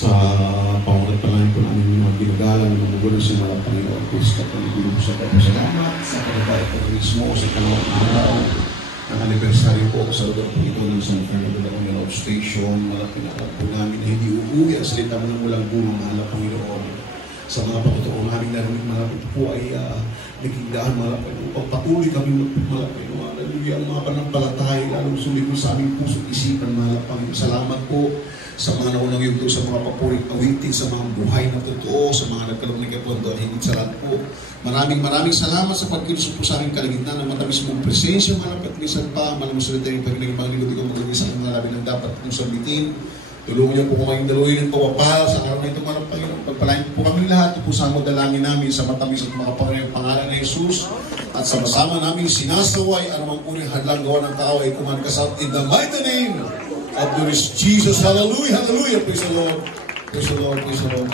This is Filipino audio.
sa pangulat-pangalan po namin yung mga ginagalang ng mga gulo sa mga Panginoon po sa Panginoon sa Salamat sa pagkakait po mismo sa kalawang araw ng anibersaryo po sa lugar po ito ng San Fernando de la Love Station. Malapit na po namin na hindi uuwi ang salita mo ng walang gulo, mahal na Panginoon. Sa mga patotoo namin narinig, malapit po ay nagigdahan, malapit po. Pagpatuloy kami malapit po. Hallelujah, ang mga panampalatay, lalong sulit po sa aming puso isipan, mahal na Panginoon. Salamat po sa mga naunang yugto, sa mga papurit awitin, sa mga buhay na totoo, sa mga nagkaroon ng kapundo, higit sa lahat po. Maraming salamat sa pagkilos po sa aming kalagitnaan ng matamis mong presensya, malapit minsan pa, malamang sulit tayo yung pag-inaging mga niluti ko magiging sa kanyang labi ng dapat kong sabitin. Tulungan niyo po kung kayong daluhin ng pawapal sa araw na ito, mga Panginoon. Pagpalain po kami lahat po sa mga dalangin namin sa matamis at mga pangalan ng Jesus. At sa masama namin sinasaway, anumang unang hadlang gawa ng kaaway, kumanikasal in the mighty name of the Lord Jesus. Hallelujah, hallelujah. Praise the Lord. Praise the Lord, praise the Lord.